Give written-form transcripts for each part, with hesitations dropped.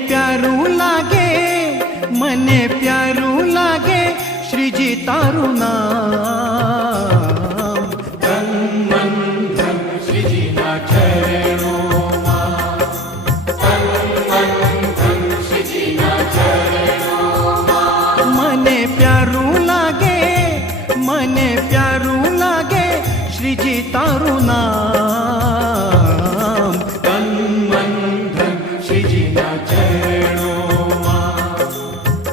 प्यारू लागे, मने प्यारू लागे श्रीजी तारू नाम। तन मन धन श्रीजी ना चरणों, तन मन धन श्रीजी ना चरणों। मने प्यारू लागे, मने प्यारू लागे श्रीजी तारू नाम। तन मन धन श्रीजी ना चरणों,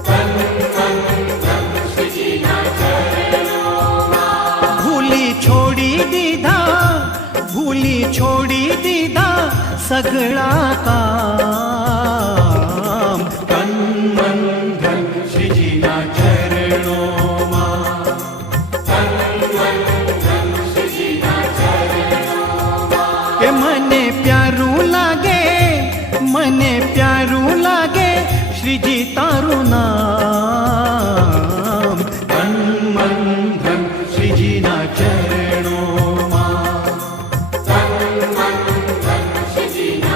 तन मन धन श्रीजी ना चरणों। भूली छोड़ी दीधा, भूली छोड़ी दीधा सगळा काम। तन मन धन श्रीजी ना चरणों, मने प्यारू लागे, मने प्यारू लागे श्रीजी तारू नाम। तन मन धन श्रीजी ना चरणों, तन मन धन श्रीजी ना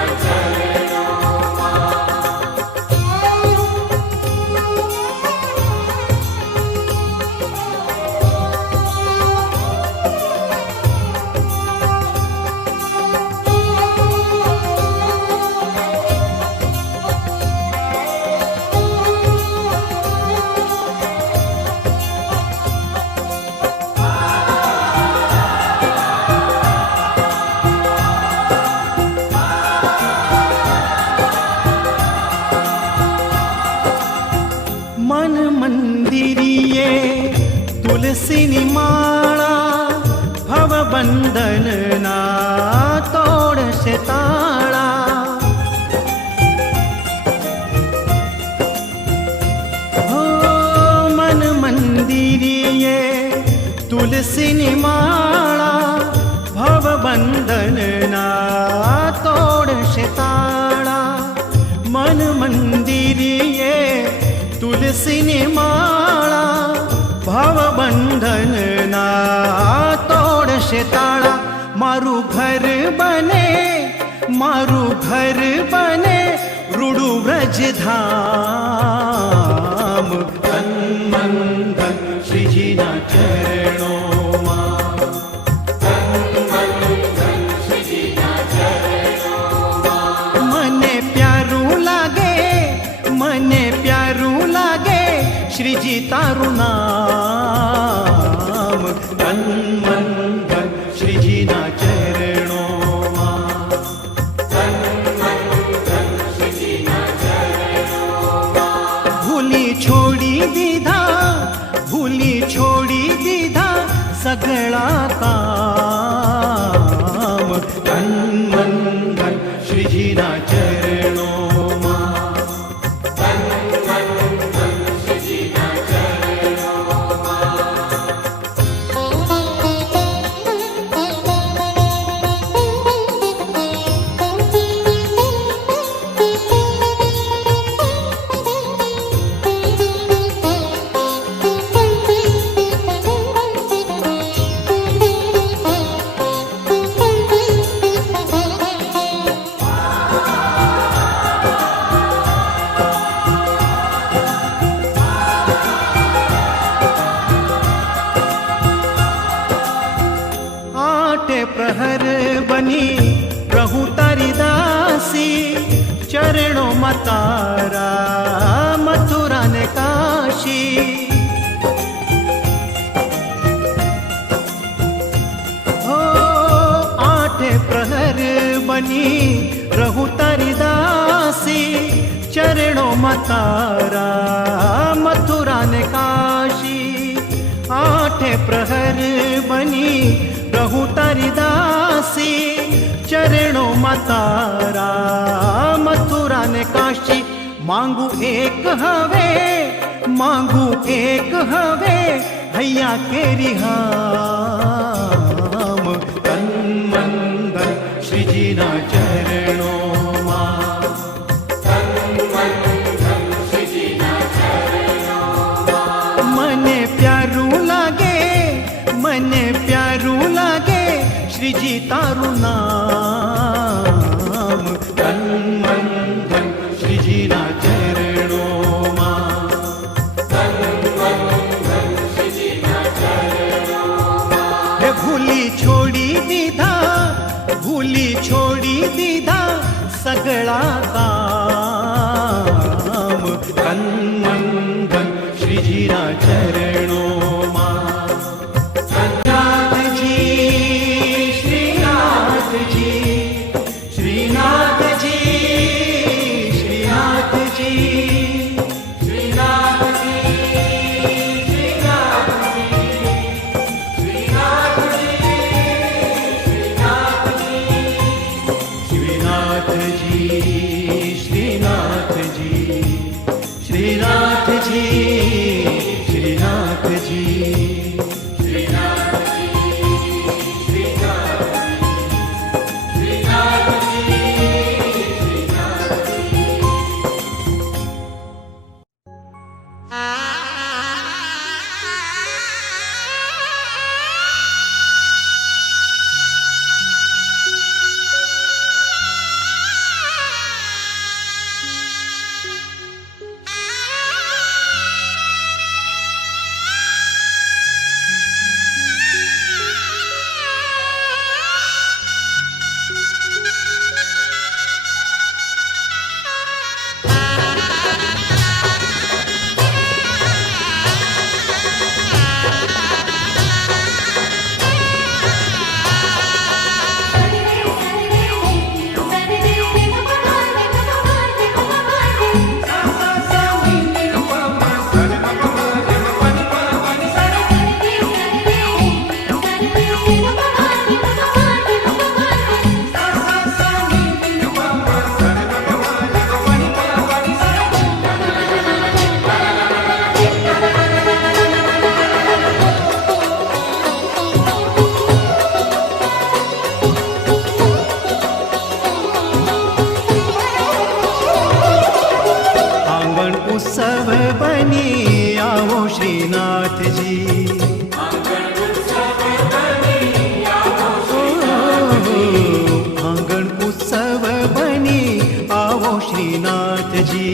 मन मंदिरिये तुलसीनी माळा, भव बंधन ना तोडशे ताळा। हो मन मंदिरिये तुलसीनी माळा, भव बंधन ना तोडशे ताळा। मन मंदिरिये तुलसीनी माळा, भव बंधन ना तोडशे ताळा। मारू घर बने, मारू घर बने रुडू व्रज धाम। तन मन धन श्रीजी ना चरणों, तन मन धन श्रीजी ना चरणों। मने प्यारू लागे, मने प्यारू लागे श्रीजी तारू नाम। तन मन धन श्रीजी ना चरणों, तन मन धन श्रीजी ना चरणों। भूली छोड़ी दीधा, भूली छोड़ी दीधा सगळा काम। तन मन धन श्रीजी ना चरणों, प्रहर बनी प्रभु तारी दासी। चरणों मतारा मथुरा ने काशी। हो आठे प्रहर बनी प्रभु तारी दासी। चरणों मतारा मथुरा ने काशी। आठे प्रहर बनी प्रभु तारी दासी। चरणों मातारा मथुरा ने काशी। मांगू एक हवे, मांगू एक हवे हैया केरी हम। तन मन धन श्रीजी ना चरणों, तन मन धन श्रीजी ना चरणों। मने प्यारू लागे, मने प्यारू लागे श्रीजी तारू नाम। तन मन धन श्रीजी ना भूली छोड़ी दीधा सगळा काम तन मन धन श्रीजीना चरणों मा श्रीनाथ जी श्रीनाथ जी श्रीनाथ जी श्रीनाथ जी श्रीनाथ जी श्रीनाथ जी श्रीनाथ जी श्रीनाथ जी श्रीनाथ जी श्रीनाथ जी उत्सव बनी आओ श्रीनाथ जी आंगन उत्सव बनी आओ श्रीनाथ जी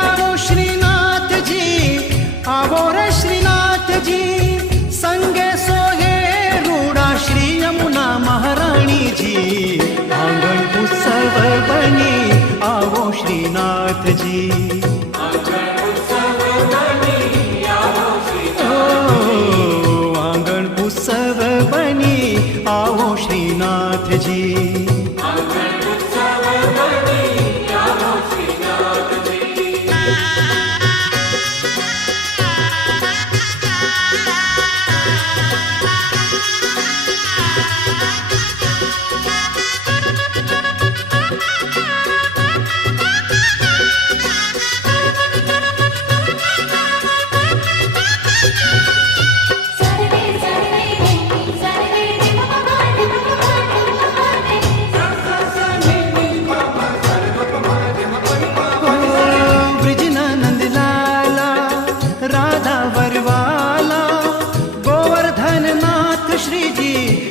आओ श्रीनाथ जी आओ रे श्रीनाथ जी संगे सोहे रूड़ा श्री यमुना महारानी जी आंगन उत्सव बनी आओ श्रीनाथ जी आंगन उत्सव बनी आओ श्रीनाथ जी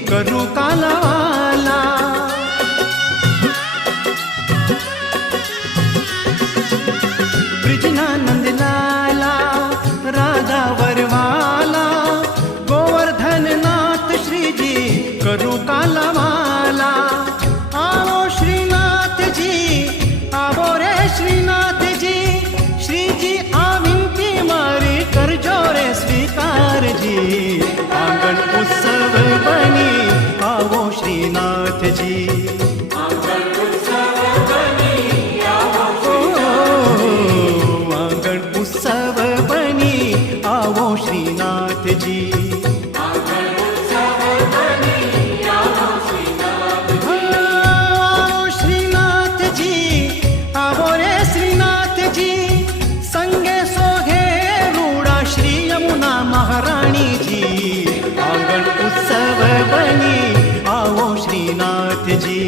करू कालावाला ब्रिजनानंद लाला राधा वरवाला गोवर्धन नाथ श्रीजी करू कालावाला आओ श्रीनाथ जी आओ रे श्रीनाथ जी श्रीजी आविंती मारी कर जोरे स्वीकार जी आंगन उत्सव बनी आओ श्रीनाथ जी आंगन उत्सव बनी आओ श्रीनाथ जी आओ श्रीनाथ जी आओ रे श्रीनाथ जी संगे सोहे रूड़ा श्री यमुना महारानी जी आंगन उत्सव बनी आओ श्रीनाथ जी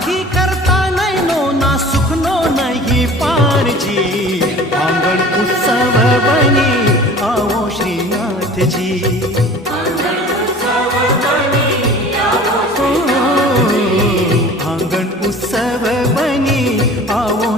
આખી કરતા નયનો ના સુખનો નહીં પારજી આંગણ ઉત્સવ બની આવો શ્રીનાથજી આંગણ ઉત્સવ બની આવો શ્રીનાથજી उत्सव बनी आओ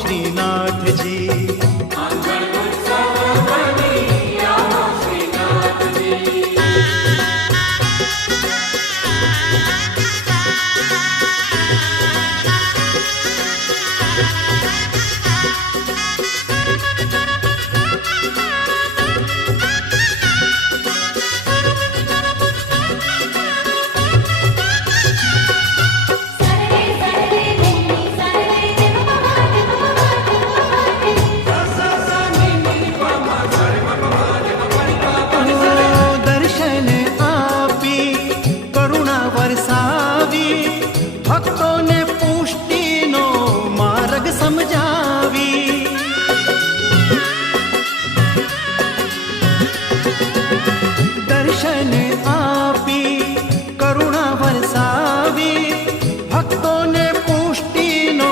श्रीनाथजी ભક્તોને પુષ્ટિનો માર્ગ સમજાવી દર્શન આપી કરુણા વરસાવી ભક્તોને પુષ્ટિનો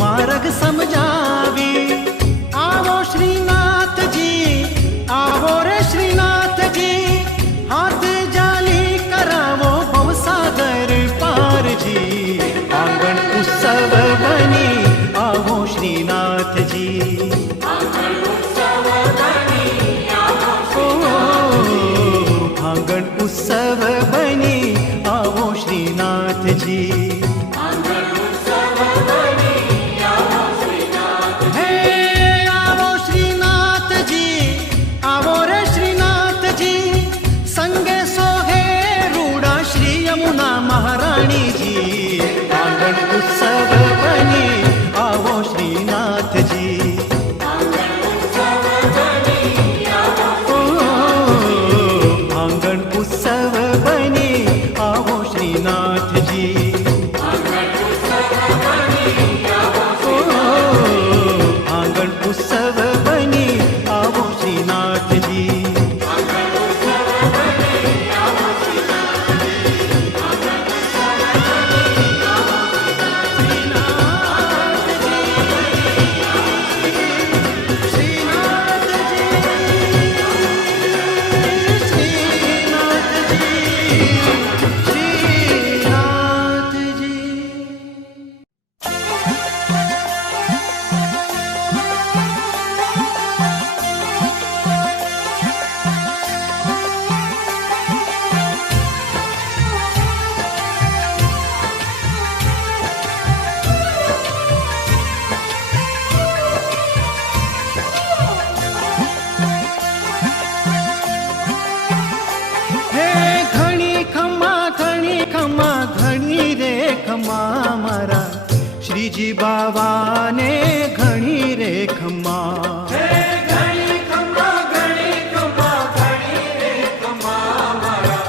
માર્ગ સમજાવી આવો શ્રીનાથજી આવો રે શ્રીનાથજી હાથ જાલી કરાવો ભવસાગર પારજી उत्सव बनी आओ श्रीनाथजी आंगण उत्सव बनी आओ श्रीनाथजी हे आओ श्रीनाथजी आओ रे श्रीनाथजी संगे सोहे रूड़ा श्री यमुना महारानी जी उत्सव बनी आओ श्रीनाथजी आंगण उत्सव बनी आओ श्रीनाथजी आंगण उत्सव बनी आओ श्रीनाथजी શ્રીજી બાવાને ઘણી રે ખમા ઘણી ખમા ઘણી ખમા ઘણી રે ખમા મારા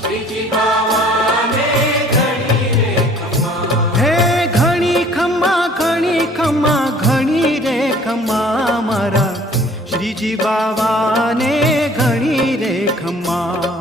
શ્રીજી બાવાને ઘણી રે ખમા હે ઘણી ખમા ઘણી ખમા ઘણી રે ખમા મારા શ્રીજી બાવાને ઘણી રે ખમા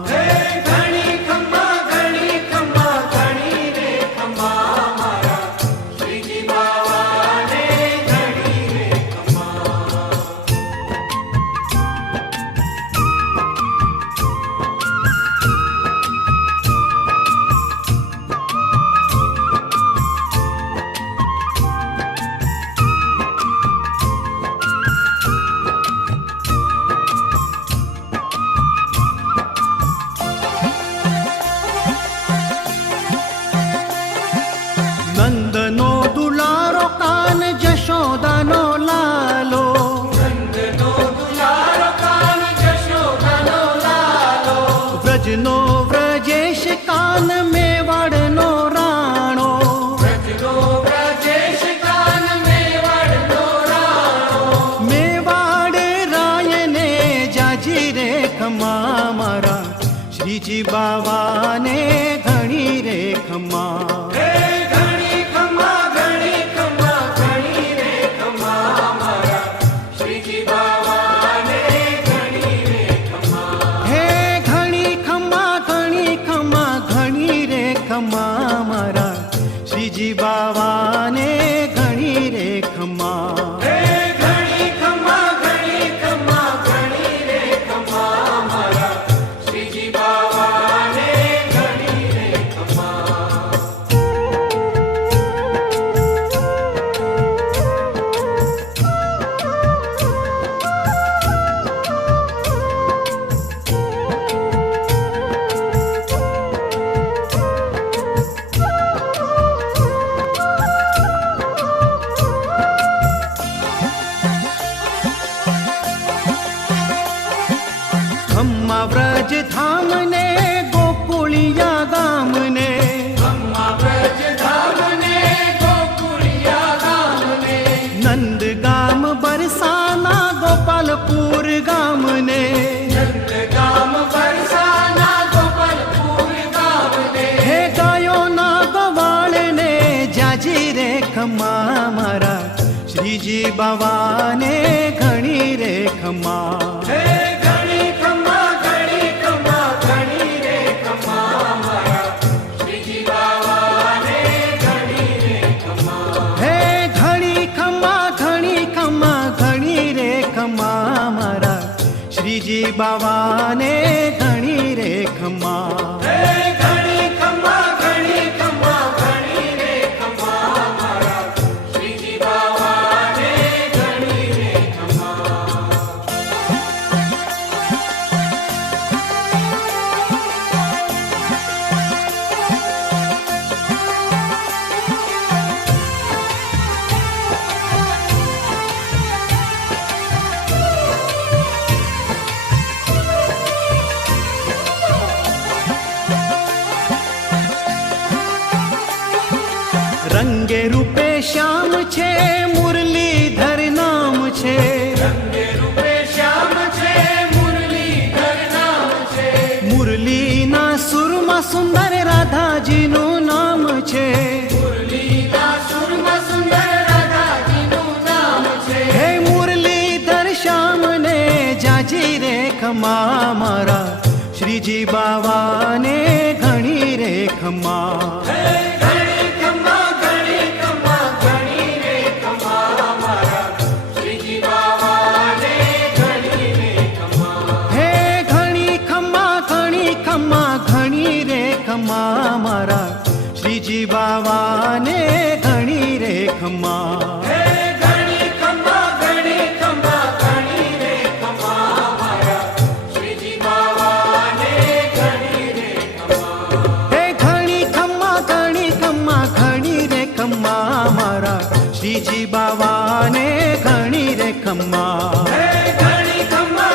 વ્રજનો વ્રજેશ કાન મેવાડનો રાણો વ્રજનો વ્રજેશ કાન મેવાડનો રાણો મેવાડ રાયને જાજી રે ખમા મારા શ્રીજી બા બાવાને ઘણી રે ખમા. હે ઘણી ખમા ઘણી રે ખમા મારા શ્રીજી બાવાને ઘણી રે ખમા. હે ઘણી ખમા ઘણી રે ખમા મારા શ્રીજી બાવાને ઘણી રે ખમા. હે ઘણી ખમા ઘણી રે ખમા મારા શ્રીજી બાવાને ઘણી રે ખમા. ખમ્મા વ્રજ ધામને ગોકુળિયા ગામને. ખમા વ્રજ ધામને ગોકુળિયા ગામને. નંદ ગામ બરસાના ગોપાલપુર ગામને. ગામ વરસાના ગોપાલપુર ગામને. હે ગાયોના ગવાળને જાજી રે ખમા મારા શ્રીજી બાવાને ઘણી રે ખમા. હે ઘણી ખમા ઘણી રે ખમા મારા શ્રીજી બાવાને ઘણી રે ખમા. હે ઘણી ખમા ઘણી રે ખમા મારા શ્રીજી બાવાને ઘણી રે ખમા. હે ઘણી ખમા ઘણી રે ખમા મારા શ્રીજી બાવાને ઘણી રે ખમા. રંગે રૂપે શ્યામ છે મુરલીધર નામ છે. રંગે રૂપે શ્યામ છે મુરલીધર નામ છે. મુરલીના સુરમાં સુંદર રાધાજીનું નામ છે. મુરલીના સુરમાં સુંદર રાધાજીનું નામ છે. હે મુરલીધર શ્યામને જાજી રે ખમા મારા શ્રીજી બાવાને ઘણી રે ખમા. હે ઘણી ખમા ઘણી રે ખમા મારા શ્રીજી બાવાને ઘણી રે ખમા. હે ઘણી ખમા ઘણી રે ખમા મારા શ્રીજી બાવાને ઘણી રે ખમા. હે ઘણી ખમા ઘણી રે ખમા મારા શ્રીજી બાવાને ઘણી રે ખમા. હે ઘણી ખમા ઘણી રે ખમા મારા શ્રીજી બાવાને ઘણી રે ખમા. હે ઘણી ખમા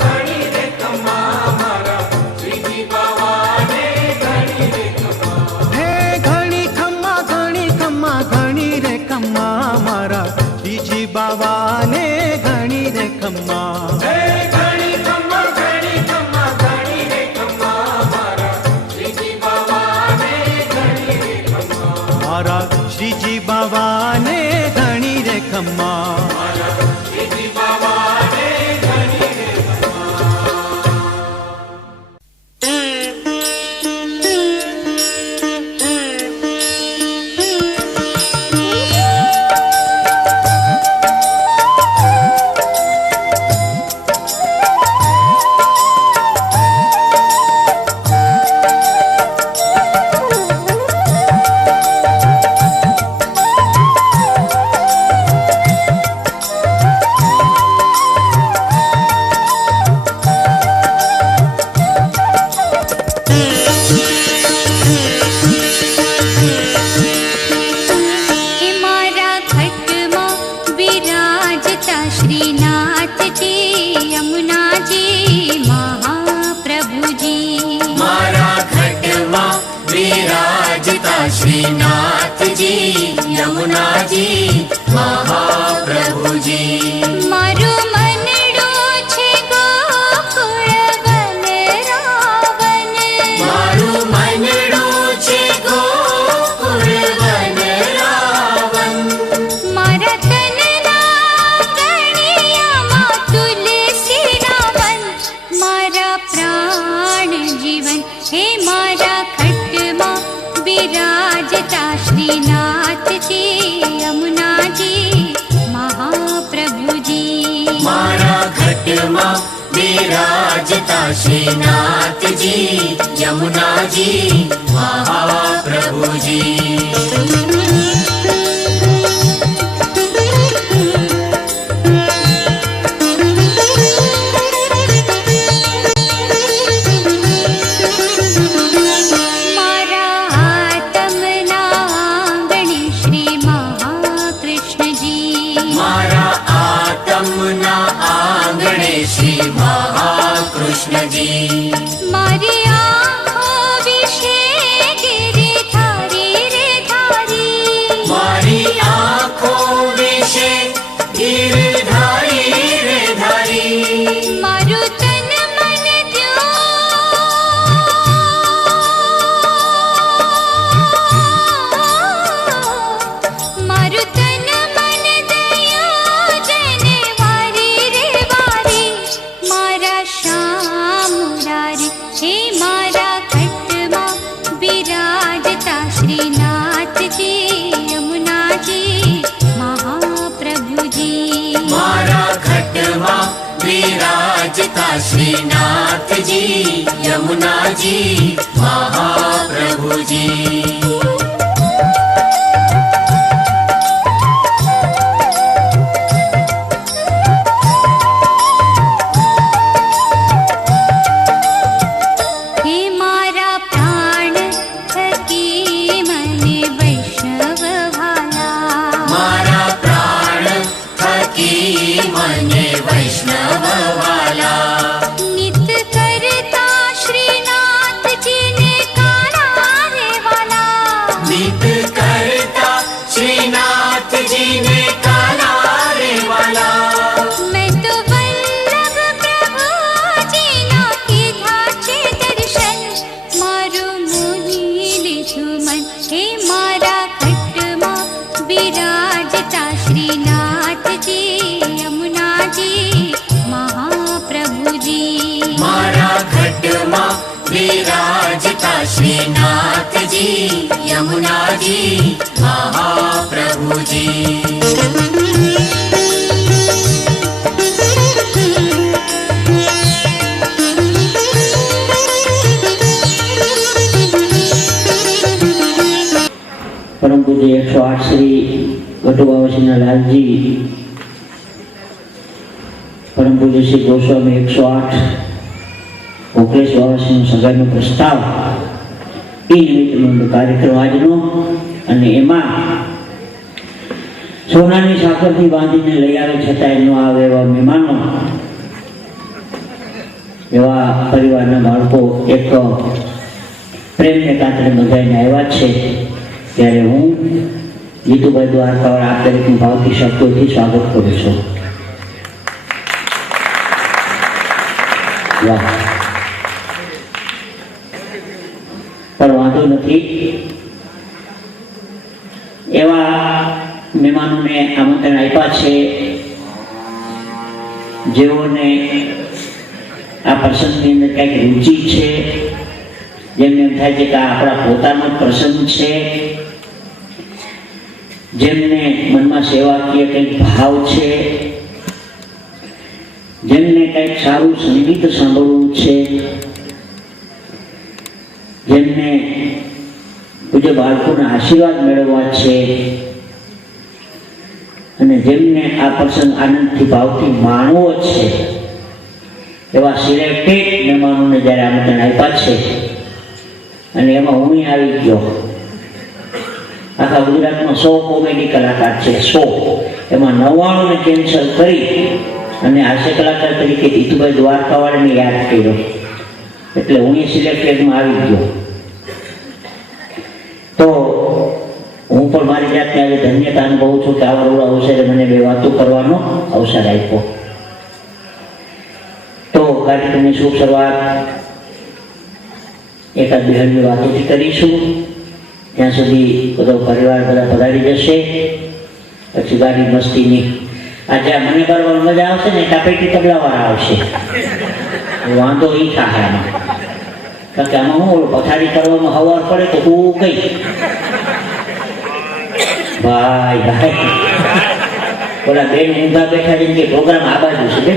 ઘણી રે ખમા મારા શ્રીજી બાવાને ઘણી રે ખમા. હે ઘણી ખમા ઘણી રે ખમા મારા શ્રીજી બાવાને ઘણી રે ખમા. હે ઘણી ખમા ઘણી રે ખમા મારા શ્રીજી બાવાને ઘણી રે ખમા. મારા શ્રીજી બાવાને ઘણી રે ખમા. મારા શ્રીજી બાવાને ઘણી રે શ્રીનાથજી યમુનાજી મહાપ્રભુજી મારું મનડું છે ગોકુળ વનરાવન હે મારા ખટમાં બિરાજતા શ્રીનાથજી યમુનાજી મહાપ્રભુજી મારા ઘટમાં બિરાજતા શ્રીનાથજી યમુનાજી મહાપ્રભુજી શ્રી મહાકૃષ્ણજી મારી આંખો વિશે ગિરધારી રે ધારી મારી આંખો વિશે ગિરધારી રે ધારી મારું તન મન મારું તન મન દયા જને વારી રે વારી મારા શ્યામ મુરારી હે મારા ઘટમાં બિરાજતા શ્રીનાથજી યમુનાજી મહાપ્રભુજી મારા ઘટમાં વિરાજતા શ્રીનાથજી યમુનાજી મહાપ્રભુજી હે મારા પ્રાણ થકી મને વૈષ્ણવ વાલા મારા પ્રાણ થકી મને વૈષ્ણવ વાલા નિત કરતા શ્રીનાથજીને કાના રે વાલા નિત કરતા શ્રીનાથજીને કાના રે વાલા मैं तो वल्लभ प्रभुजीना कीधा छे दर्शन माરું મોહી લીધું મન હે મારા ઘટમાં બિરાજતા શ્રીનાથજી યમુનાજી મહાપ્રભુજી મારા ઘટમાં વિરાજતા શ્રીનાથજી યમુનાજી મહાપ્રભુજી પરમ પૂજ્ય 108 શ્રી વટુવાવસીના લાલજી પરમ પૂજ્ય શ્રી ગોસ્વામી 108 ઓકલેશ બાવાસીનો સગાઈનો પ્રસ્તાવ એ નિમિત્તનો કાર્યક્રમ આજનો અને એમાં સોનાની સાકરથી બાંધીને લઈ આવે છતાં ન આવે એવા મહેમાનો એવા પરિવારના બાળકો એક પ્રેમને કાતરે બધાઈને આવ્યા છે ત્યારે હું જીતુભાઈ દ્વારકાવાળા આપ દરેકનું ભાવથી શબ્દોથી સ્વાગત કરું છું. વાહ, પણ વાંધો નથી. એવા મહેમાનોને આમંત્રણ આપ્યા છે જેઓને આ પ્રસંગની અંદર કંઈક રુચિ છે, જેમને એમ થાય છે કે આ આપણા પોતાનો પ્રસંગ છે, જેમને મનમાં સેવાકીય કંઈક ભાવ છે, જેમને કંઈક સારું સંગીત સાંભળવું છે, જેમને પૂજ્ય બાળકોના આશીર્વાદ મેળવવા છે અને જેમને આ પ્રસંગ આનંદથી ભાવથી માણવો છે એવા સિલેક્ટેડ મહેમાનોને જ્યારે આમંત્રણ આપ્યા છે અને એમાં હું આવી ગયો. આખા ગુજરાતમાં 100 કોમેડી કલાકાર છે, 100, એમાં 99ને કેન્સલ કરી અને હાસ્ય કલાકાર તરીકે જીતુભાઈ દ્વારકાવાળાને યાદ કર્યો એટલે હું એ સિલેક્ટેડમાં આવી ગયો. તો હું પણ મારી જાતને આજે ધન્યતા અનુભવું છું કે આવા રોડા અવસરે મને બે વાતો કરવાનો અવસર આપ્યો. તો કાર્યક્રમની શુભ શરૂઆત એકાદ બે હળવી વાતોથી કરીશું. ત્યાં સુધી બધો પરિવાર બધા પધારી જશે. પછી ગાડી મસ્તીની આજે મને બરાબર મજા આવશે ને કાપેટી તબલાવાળા આવશે, વાંધો એ થાય આમાં. કારણ કે આમાં હું ઓલું પથારી કરવામાં હવાર પડે તો તું કઈ ભાઈ ઓલા બેન ઊંધા બેઠા છે કે પ્રોગ્રામ આ બાજુ છે